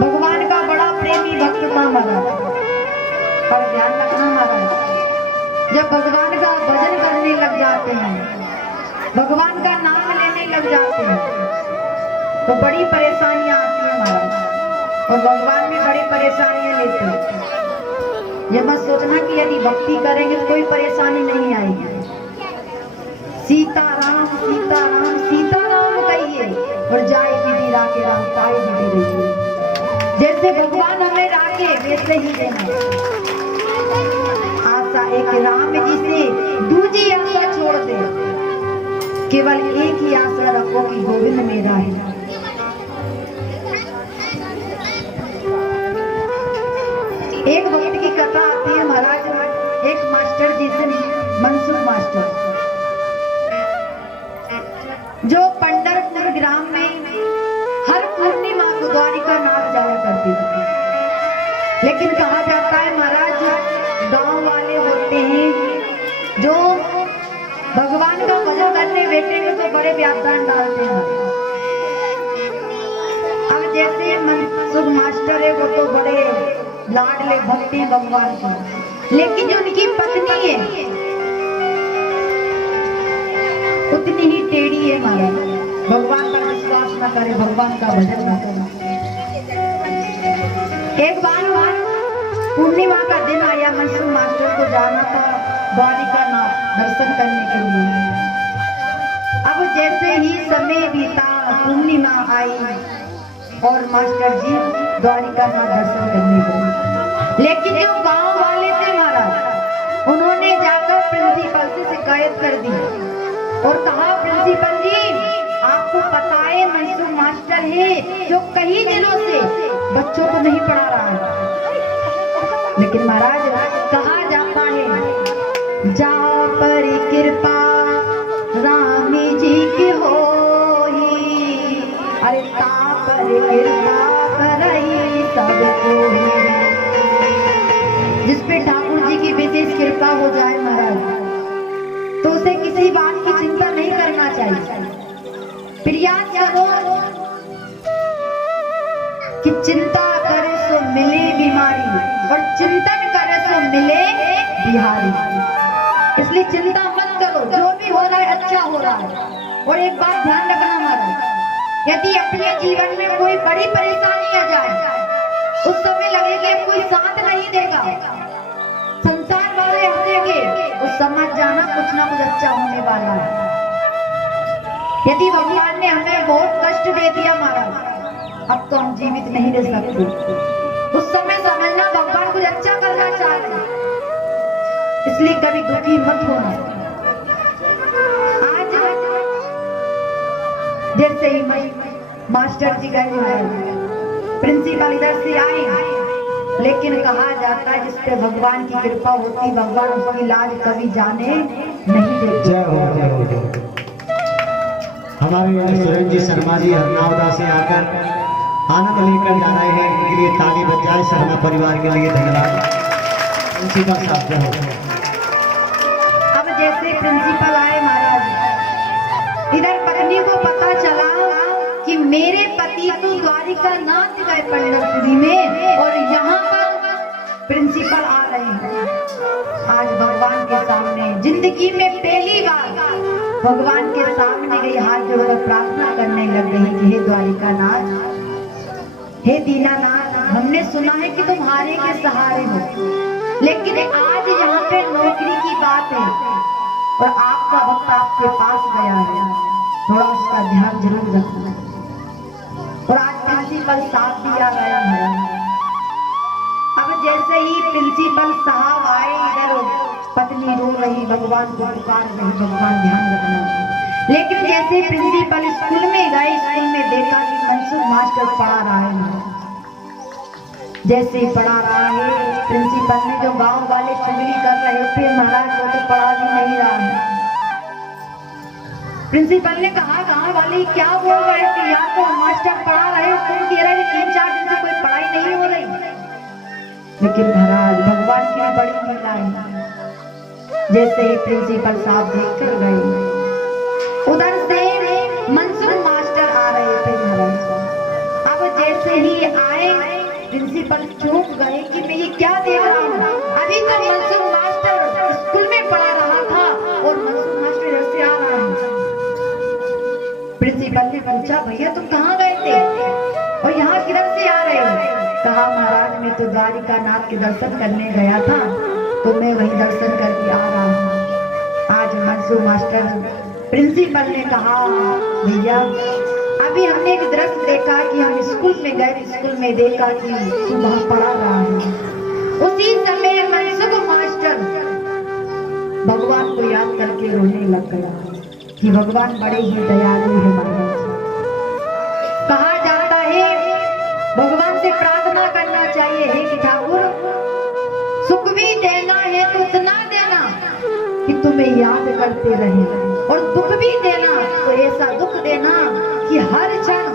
भगवान का बड़ा प्रेमी भक्त था महाराज। पर ध्यान रखना महाराज, जब भगवान का भजन करने लग जाते हैं, भगवान का नाम लेने लग जाते हैं, तो बड़ी परेशानियां आती हैं महाराज। और भगवान भी बड़ी परेशानियां लेते हैं। ये मत सोचना कि यदि भक्ति करेंगे तो कोई परेशानी नहीं आएगी। सीताराम सीताराम सीताराम कहिए और जाए दीदी राके राम पाए दीदी रहिए। जैसे भगवान हमें राके वैसे ही देना। आशा एक राम जी से दूसरी आशा छोड़ दे, केवल एक ही आशा रखो कि गोविंद मेरा है। एक वक्त की कथा आती है महाराज। एक मास्टर जी से, मनसुख मास्टर, जो पंढरपुर ग्राम में हर पूर्णिमा को द्वारिका नाथ जाया करती थी। लेकिन कहा जाता है महाराज, गांव वाले होते हैं जो भगवान का भजन करने बैठेंगे तो बड़े व्याख्यान डालते हैं। अब जैसे मनसुख मास्टर है, वो तो बड़े लाडले भक्ति हैं भगवान की, लेकिन जो उनकी पत्नी है उतनी ही टेढ़ी है महाराज। भगवान का विश्वास न करे, भगवान का भजन न करे। एक बार पूर्णिमा का दिन आया, मनसुख मास्टर को जाना था द्वारिका नाथ दर्शन करने के लिए। अब जैसे ही समय बीता, पूर्णिमा आई और मास्टर जी द्वारिका नाथ दर्शन करने गए। लेकिन जो गांव वाले थे महाराज, उन्होंने जाकर प्रिंसिपल से शिकायत कर दी और कहा, प्रिंसिपल जी आपको पता है मनसुख मास्टर है जो कई दिनों से बच्चों को नहीं पढ़ा रहा है। लेकिन महाराज कहा जाता है, जा पर कृपा राम जी की होई, अरे ता पर कृपा करई सबको। जिस पे ठाकुर जी की विशेष कृपा हो जाए महाराज, तो उसे किसी बात की चिंता नहीं करना चाहिए। प्रयास करो कि चिंता करे सो मिले बीमारी, और चिंतन करे सो मिले बिहारी। इसलिए चिंता मत करो, जो भी हो रहा है अच्छा हो रहा है। और एक बात ध्यान रखना महाराज, यदि अपने जीवन में कोई बड़ी परेशानी आ जाए, उस समय लगेगा कोई साथ नहीं देगा, संसार वाले हंसेंगे, उस समझ जाना कुछ ना कुछ अच्छा होने वाला है। यदि भगवान ने हमें बहुत कष्ट दे दिया महाराज, अब तो हम जीवित नहीं रह सकते, उस समय समझना भगवान कुछ अच्छा करना चाह रहे हैं। इसलिए कभी दुखी मत होना। आज जैसे ही मास्टर जी गए, प्रिंसिपल इधर से आए, लेकिन कहा जाता है जिस पे भगवान की कृपा होती, भगवान उसकी लाज कभी जाने नहीं देते। जय हो जय हो। हमारे सुरेंद्र जी शर्मा जी हरनावदा से आकर आनंद लेकर जा रहे हैं, इनके लिए ताली बज जाए। शर्मा परिवार के लिए धन्यवाद। प्रिंसिपल साहब जय हो। अब जैसे प्रिंसिपल आए महाराज, इधर पत्नी को पता चला कि मेरे पति तो द्वारिका नाथ गए पंढरपुरी में, और यहाँ पर प्रिंसिपल आ रहे हैं। आज भगवान के सामने जिंदगी में पहली बार भगवान के सामने गई, हाथ जोड़कर प्रार्थना करने लग गई कि हे द्वारिका नाथ, हे दीनानाथ, हमने सुना है कि तुम हारे के सहारे हो, लेकिन आज यहाँ पे नौकरी की बात है और आपका भक्त आपके पास गया है, थोड़ा उसका ध्यान जरूर रखना। और आज प्रिंसिपल साहब भी आ गया है। अब जैसे ही प्रिंसिपल साहब आए, इधर पत्नी रो रही, भगवान को पुकार रही, भगवान ध्यान रखना। लेकिन जैसे प्रिंसिपल स्कूल में गए, स्कूल में देखा कि मनसुख मास्टर पढ़ा रहा है। जैसे ही पढ़ा रहा है, प्रिंसिपल ने जो गांव वाले चुगली कर रहे थे महाराज, वो तो पढ़ा भी नहीं रहा है। प्रिंसिपल ने कहा, गांव वाले क्या बोल रहे थे, यहाँ तो मास्टर पढ़ा रहे हो, तुम कह रहे 3-4 दिन से कोई पढ़ाई नहीं हो रही। लेकिन महाराज भगवान की भी बड़ी लीला है। जैसे ही प्रिंसिपल साहब देख कर गए, उधर से मनसुख मास्टर आ रहे थे महाराज। जैसे ही आए प्रिंसिपल चौंक गए कि मैं ये क्या देख रहा हूँ। अभी तो मंसूर मास्टर स्कूल में पढ़ा रहा था और मंसूर मास्टर इधर से आ रहा है। प्रिंसिपल ने पूछा, भैया तुम कहाँ गए थे और यहाँ किधर से आ रहे हो? कहा, महाराज मैं तो द्वारिका नाथ के दर्शन करने गया था, तो मैं वही दर्शन करके आ रहा हूँ। आज मंसूर मास्टर, प्रिंसिपल ने कहा, भैया अभी हमने एक दृश्य देखा कि हम स्कूल में गए, स्कूल में देखा कि तू वहाँ पढ़ा रहा है। उसी समय मंसूर मास्टर भगवान को याद करके रोने लग गया कि भगवान बड़े ही दयालु है महाराज। कहा जाता है भगवान से प्रार्थना करना चाहिए, हे कि ठाकुर सुख भी देना है तो उतना देना कि तुम्हें याद करते रहे, और दुख भी देना तो ऐसा दुख देना कि हर क्षण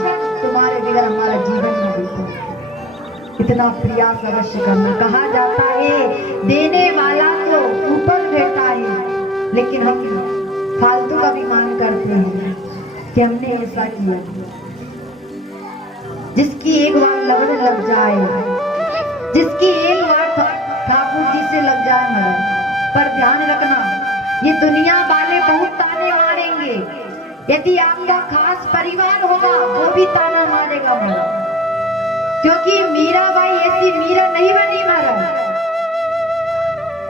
तुम्हारे बिना हमारा जीवन न बीते। इतना प्रयास अवश्य करना। कहा जाता है देने वाला तो ऊपर बैठा है, लेकिन हम फालतू का अभिमान करते हैं कि हमने ऐसा किया। जिसकी एक बार लगन लग जाए, जिसकी एक बार ठाकुर जी से लग जाए मगर, पर ध्यान रखना ये दुनिया वाले बहुत ताने मारेंगे। यदि आपका खास परिवार होगा वो भी ताना मारेगा महाराज, क्योंकि मीराबाई ऐसी मीरा नहीं बनी महाराज,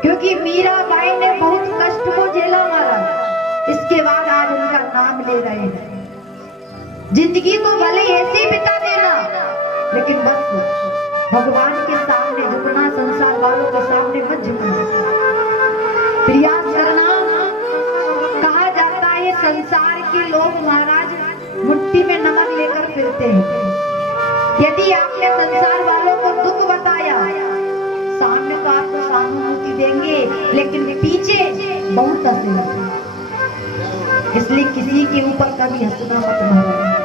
क्योंकि मीराबाई ने बहुत कष्ट को झेला महाराज। इसके बाद आज उनका नाम ले रहे हैं। जिंदगी को भले ऐसे बिता देना, लेकिन बस भगवान के सामने झुकना, संसार वालों के सामने मत झुकना, प्रयास करना। कहा जाता है संसार के लोग महाराज मुट्ठी में नमक लेकर फिरते हैं। यदि आपने संसार वालों को दुख बताया, सामने तो आपको सहानुभूति देंगे, लेकिन पीछे बहुत हंसेंगे। इसलिए किसी के ऊपर कभी हंसना मत महाराज।